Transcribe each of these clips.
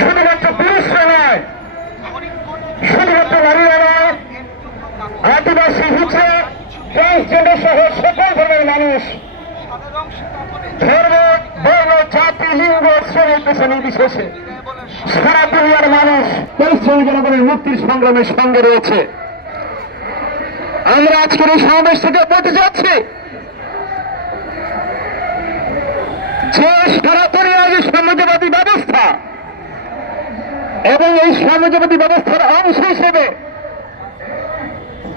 শুধুমাত্র পুরুষরা নয়, শুধুমাত্র নারীরা নয়, আদিবাসী হিংসা ট্রান্সজেন্ডার সহ সকল ধর্মের মানুষ, ধর্ম, বর্ণ, জাতি, লিঙ্গ, শ্রেণি নির্বিশেষে সারা দুনিয়ার মানুষ পরিশ্রমী জনগণের মুক্তির সংগ্রামের সঙ্গে রয়েছে। আমরা আজকের এই সমাবেশ থেকে বলতে যাচ্ছি, যে সারা দুনিয়ার যে সাম্রাজ্যবাদী ব্যবস্থা এবং এই সাম্রাজ্যবাদী ব্যবস্থার অংশ হিসেবে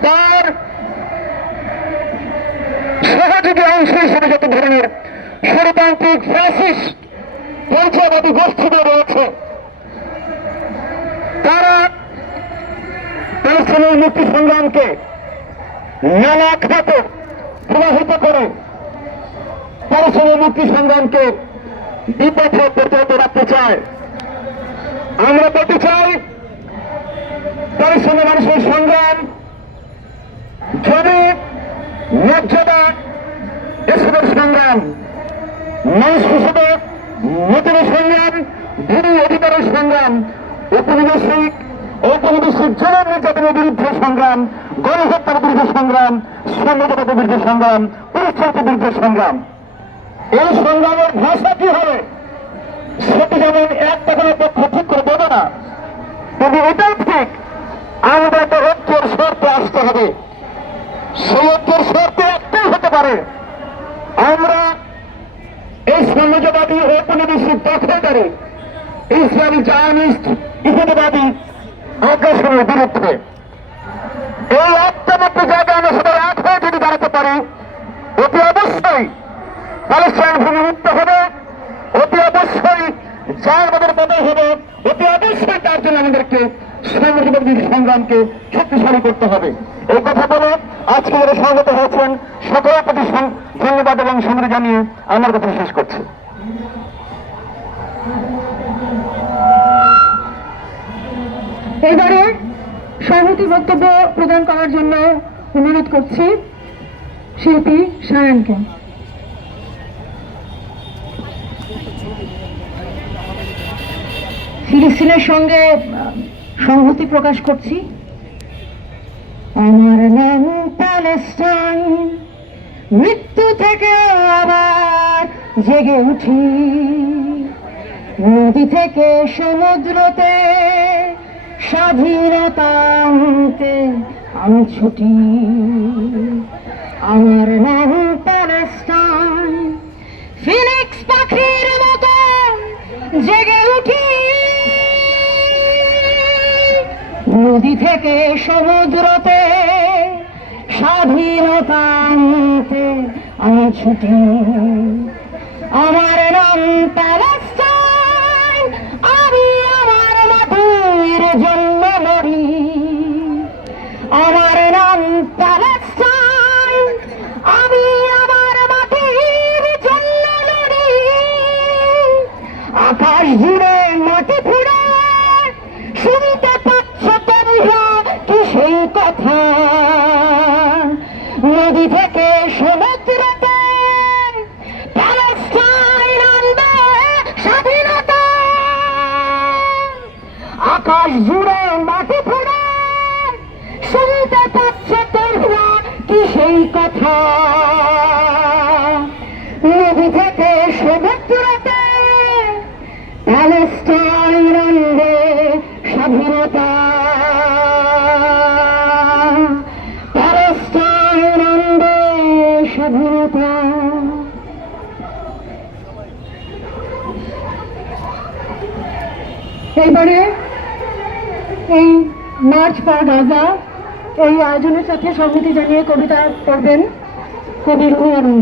তার সহযোগী অংশ হিসেবে যত ধরনের ষড়তান্ত্রিক ফ্যাসিস্ট পঞ্চাবাদী গোষ্ঠীদের রয়েছে, তারা প্যালেস্টাইনের মুক্তি সংগ্রামকে নানা খাতে প্রবাহিত করে প্যালেস্টাইনের মুক্তি সংগ্রামকে বিপথে প্রতিহত রাখতে চায়। আমরা বলতে চাই প্যালেস্টাইনের মানুষের সংগ্রাম জমি মর্যাদা এসবের সংগ্রাম মানুষ হিসেবে নতুন সংগ্রাম, ভূমি অধিকারের সংগ্রাম, ঔপনিবেশিক ঔপনিবেশিক জনের নির্যাতনের বিরুদ্ধে সংগ্রাম, গণহত্যার বিরুদ্ধে সংগ্রাম সাম্যতার বিরুদ্ধে সংগ্রাম পরিস্থিতির বিরুদ্ধে সংগ্রাম। এই সংগ্রামের ভাষা কি হবে? সেটি যেমন একটা কোনো পক্ষ হবে। ঐক্যের শর্তে একটাই হতে পারে। আমরা এই সাম্রাজ্যবাদী ঔপনিবেশিক দখলদারি, ইসলামী জায়নিস্ট ইহুদিবাদী আগ্রাসনের বিরুদ্ধে। এই একটামাত্র জায়গায় আমরা সবাই এক হয়ে যদি দাঁড়াতে পারি, অতি অবশ্যই প্যালেস্টাইন ভূমি মুক্ত হবে, অতি অবশ্যই যার আমাদের পদে হবে, অতি অবশ্যই তার জন্য আমাদেরকে সাম্রাজ্যবাদী সংগ্রামকে শক্তিশালী করতে হবে। এই কথা বলে আজকে যারা স্বাগত হয়েছেন সকলের প্রতি ধন্যবাদ এবং সম্মান জানিয়ে আমার কথা শেষ করছি। এবারে সভাপতি বক্তব্য প্রদান করার জন্য অনুরোধ করছি শিল্পী সায়নকে। ফিলিস্তিনের সঙ্গে সংহতি প্রকাশ করছি। আমার নাম প্যালেস্টাইন। মৃত্যু থেকে আবার জেগে উঠি। নদী থেকে সমুদ্রতে স্বাধীনতা আনতে আমি ছুটি। আমার নাম প্যালেস্টাইন। থেকে সমুদ্রতে স্বাধীনতা আনতে আমি ছুটি আমার নাম প্যালেস্টাইন কথা। নদী থেকে সমুদ্র আকাশ জুড়ে মাটি ফুড়ে শুনতে পাচ্ছে তোমরা কি সেই কথা। এইবারে এই মার্চ ফর গাজা, এই আয়োজনের সাথে সম্মতি জানিয়ে কবিতা পড়বেন কবি রুমিয়ারুম